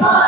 Lord.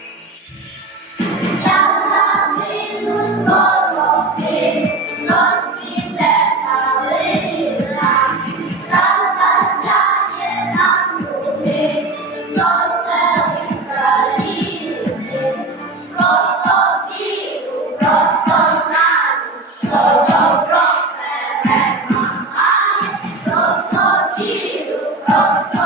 Просто віру, просто